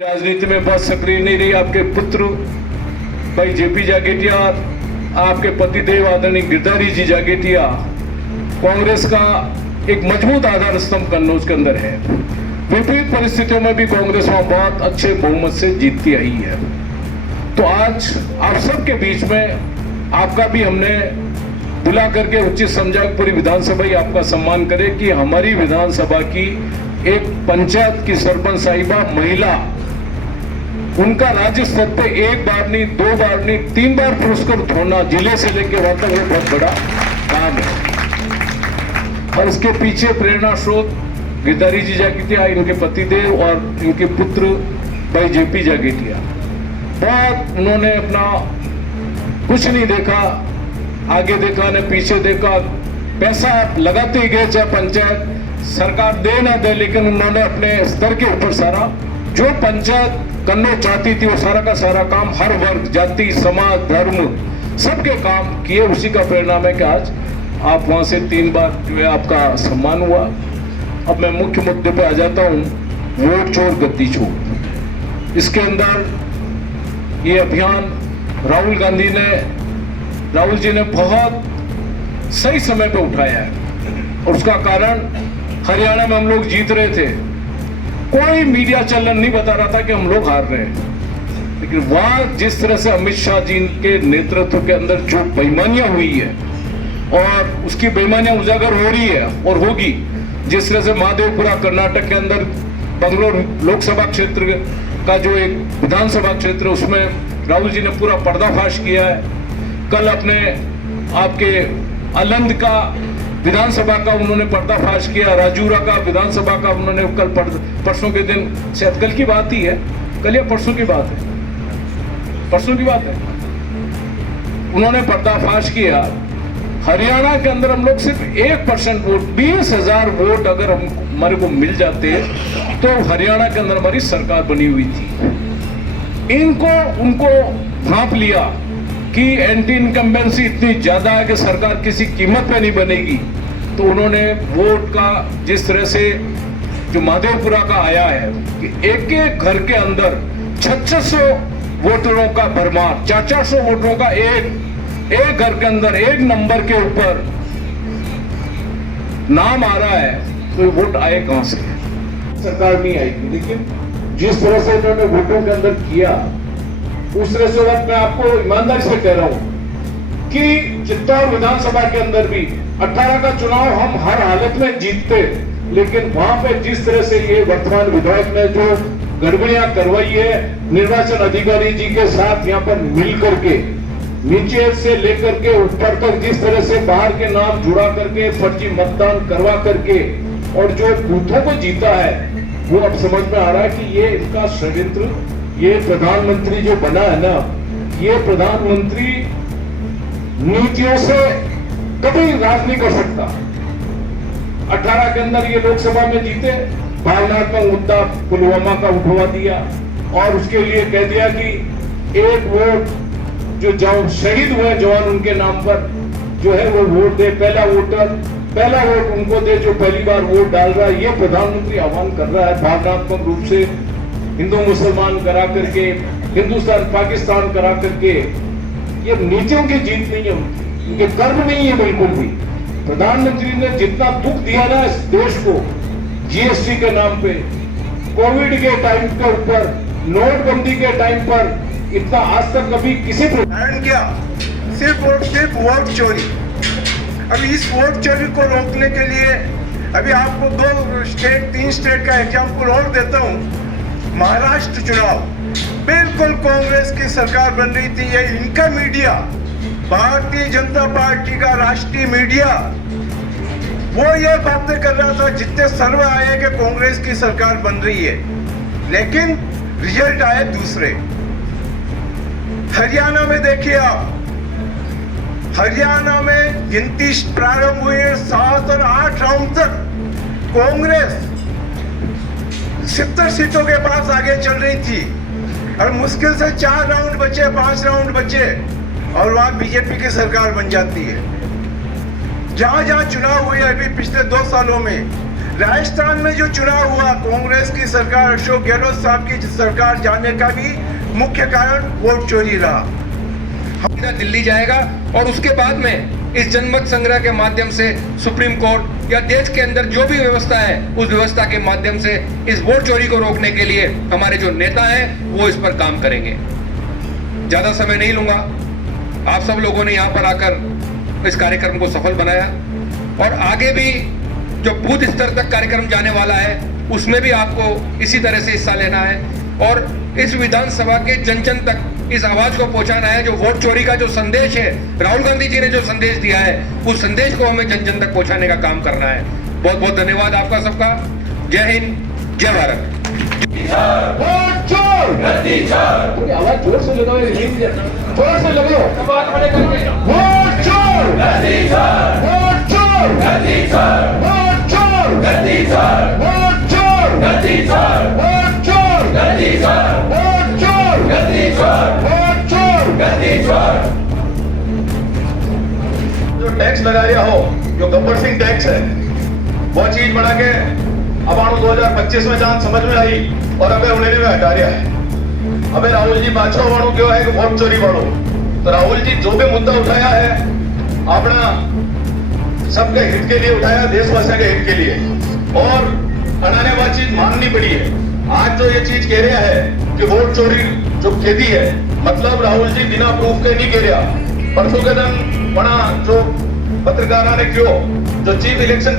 राजनीति में बहुत सक्रिय नहीं रही। आपके पुत्र भाई जेपी जागेटिया, आपके पतिदेव आदरणीय गिरधारी जी जागेटिया कांग्रेस का एक मजबूत आधार स्तंभ कन्नौज के अंदर है। विपरीत परिस्थितियों में भी कांग्रेस वहां बहुत अच्छे बहुमत से जीतती आई है। तो आज आप सबके बीच में आपका भी हमने बुला करके उचित समझा, पूरी विधानसभा ही आपका सम्मान करे कि हमारी विधानसभा की एक पंचायत की सरपंच साहिबा महिला, उनका राज्य स्तर पे एक बार नहीं, दो बार नहीं, 3 बार पुरस्कृत होना जिले से लेकर वहां तक वो बहुत बड़ा काम है। और इसके पीछे प्रेरणा स्रोत गिरधारी जी जागेटिया, इनके पतिदेव और इनके पुत्र भाई जेपी जागेटिया। बहुत उन्होंने अपना कुछ नहीं देखा, आगे देखा न पीछे देखा, पैसा लगाते ही गए, चाहे पंचायत सरकार दे ना दे, लेकिन उन्होंने अपने स्तर के ऊपर सारा जो पंचायत कन्नौज चाहती थी वो सारा का सारा काम हर वर्ग, जाति, समाज, धर्म सबके काम किए। उसी का परिणाम है कि आज आप वहां से 3 बार जो है आपका सम्मान हुआ। अब मैं मुख्य मुद्दे पे आ जाता हूं, वोट चोर गद्दी चोर। इसके अंदर ये अभियान राहुल जी ने बहुत सही समय पे उठाया है और उसका कारण हरियाणा में हम लोग जीत रहे थे, कोई मीडिया चैनल नहीं बता रहा था कि हम लोग हार रहे हैं। लेकिन वहां जिस तरह से अमित शाह जी के नेतृत्व के अंदर जो बेईमानियां हुई है और उसकी बेईमानियां उजागर हो रही है और होगी, जिस तरह से महादेवपुरा कर्नाटक के अंदर बंगलोर लोकसभा क्षेत्र का जो एक विधानसभा क्षेत्र, उसमें राहुल जी ने पूरा पर्दाफाश किया है। कल अपने आपके अलंद का विधानसभा का उन्होंने पर्दाफाश किया, राजूरा का विधानसभा का उन्होंने कल परसों के दिन, शायद कल की बात ही है, कल या परसों की बात है, परसों की बात है, उन्होंने पर्दाफाश किया। हरियाणा के अंदर हम लोग सिर्फ 1% वोट, 20,000 वोट अगर हमारे को मिल जाते तो हरियाणा के अंदर हमारी सरकार बनी हुई थी। उनको भांप लिया कि एंटी इनकम्बेंसी इतनी ज्यादा है कि सरकार किसी कीमत पे नहीं बनेगी, तो उन्होंने वोट का जिस तरह से जो महादेवपुरा का आया है कि एक एक घर के अंदर 600 वोटरों का भरमार, 400 वोटरों का एक घर के अंदर एक नंबर के ऊपर नाम आ रहा है, तो ये वोट आए कहां से? सरकार नहीं आएगी। लेकिन जिस तरह से इन्होंने वोटों के अंदर किया, उस तरह से मैं आपको ईमानदारी से कह रहा हूं कि चित्तौड़ विधानसभा के अंदर भी 18 का चुनाव हम हर हालत में जीतते, लेकिन वहां पे जिस तरह से ये वर्तमान विधायक ने जो गड़बड़ियां करवाई है, निर्वाचन अधिकारी जी के साथ यहाँ पर मिल करके नीचे से लेकर के ऊपर तक जिस तरह से बाहर के नाम जुड़ा करके फर्जी मतदान करवा करके और जो बूथों को जीता है, वो अब समझ में आ रहा है कि ये इनका षड्यंत्र, ये प्रधानमंत्री जो बना है ना, ये प्रधानमंत्री नीतियों से कभी राज नहीं कर सकता। 18 के अंदर ये लोकसभा में जीते, भावनात्मक मुद्दा पुलवामा का उठवा दिया और उसके लिए कह दिया कि एक वोट जो शहीद हुए जवान उनके नाम पर जो है वो वोट दे, पहला वोट उनको दे जो पहली बार वोट डाल रहा है। ये प्रधानमंत्री आह्वान कर रहा है भावनात्मक रूप से हिंदू मुसलमान करा करके, हिंदुस्तान पाकिस्तान करा करके। ये नीतियों की जीत नहीं है उनके कर्म नहीं है बिल्कुल भी। प्रधानमंत्री ने जितना दुख दिया ना इस देश को जीएसटी के नाम पे, कोविड के टाइम के ऊपर, नोटबंदी के टाइम पर, इतना आज तक कभी किसी कारण क्या? सिर्फ वोट चोरी। अभी इस वोट चोरी को रोकने के लिए अभी आपको 3 स्टेट का एग्जाम्पल और देता हूँ। महाराष्ट्र चुनाव बिल्कुल कांग्रेस की सरकार बन रही थी, ये इनका मीडिया, भारतीय जनता पार्टी का राष्ट्रीय मीडिया, वो ये बातें कर रहा था जितने सर्वे आए कि कांग्रेस की सरकार बन रही है, लेकिन रिजल्ट आए दूसरे। हरियाणा में देखिए आप, हरियाणा में गिनती प्रारंभ हुई 7 और 8 राउंड तक कांग्रेस 70 सीटों के पास आगे चल रही थी और मुश्किल से 4 राउंड बचे, 5 राउंड बचे और वहां बीजेपी की सरकार बन जाती है। जहां जहां चुनाव हुए अभी पिछले 2 सालों में, राजस्थान में जो चुनाव हुआ, कांग्रेस की सरकार, अशोक गहलोत साहब की सरकार जाने का भी मुख्य कारण वोट चोरी रहा। दिल्ली जाएगा और उसके बाद में इस जनमत संग्रह के माध्यम से सुप्रीम कोर्ट या देश के अंदर जो भी व्यवस्था है उस व्यवस्था के माध्यम से इस वोट चोरी को रोकने के लिए हमारे जो नेता हैं वो इस पर काम करेंगे। ज्यादा समय नहीं लूंगा, आप सब लोगों ने यहाँ पर आकर इस कार्यक्रम को सफल बनाया और आगे भी जो बूथ स्तर तक कार्यक्रम जाने वाला है उसमें भी आपको इसी तरह से हिस्सा लेना है और इस विधानसभा के जन जन तक इस आवाज को पहुंचाना है। जो वोट चोरी का जो संदेश है, राहुल गांधी जी ने जो संदेश दिया है, उस संदेश को हमें जन जन तक पहुंचाने का काम करना है। बहुत बहुत धन्यवाद आपका सबका। जय हिंद, जय भारत। वोट चोर, थोड़ी आवाज जोर से लगाओ, जोर से लगाओ। वोट चोर, वोट चोर, वोट चोर, वोट चोर, वोट चोर, वोट चोर। जो टैक्स लगा रहा हो, जो गब्बर सिंह टैक्स है, वो चीज बना के अबाणु 2025 में जान समझ में आई और अबे उन्हें में हटा रहा है। अबे राहुल जी पाछो वाणु क्यों है कि वोट चोरी वाणु। तो राहुल जी जो भी मुद्दा उठाया है अपना सबके हित के लिए उठाया, देशवासियों के हित के लिए, और अनाने वाली चीज माननी पड़ी है। आज जो ये चीज कह रहा है कि वोट चोरी जो खेती है, मतलब राहुल जी बिना प्रूफ के नहीं कह रहा। परसों के दिन बना जो पत्रकारा ने क्यों जो चीफ इलेक्शन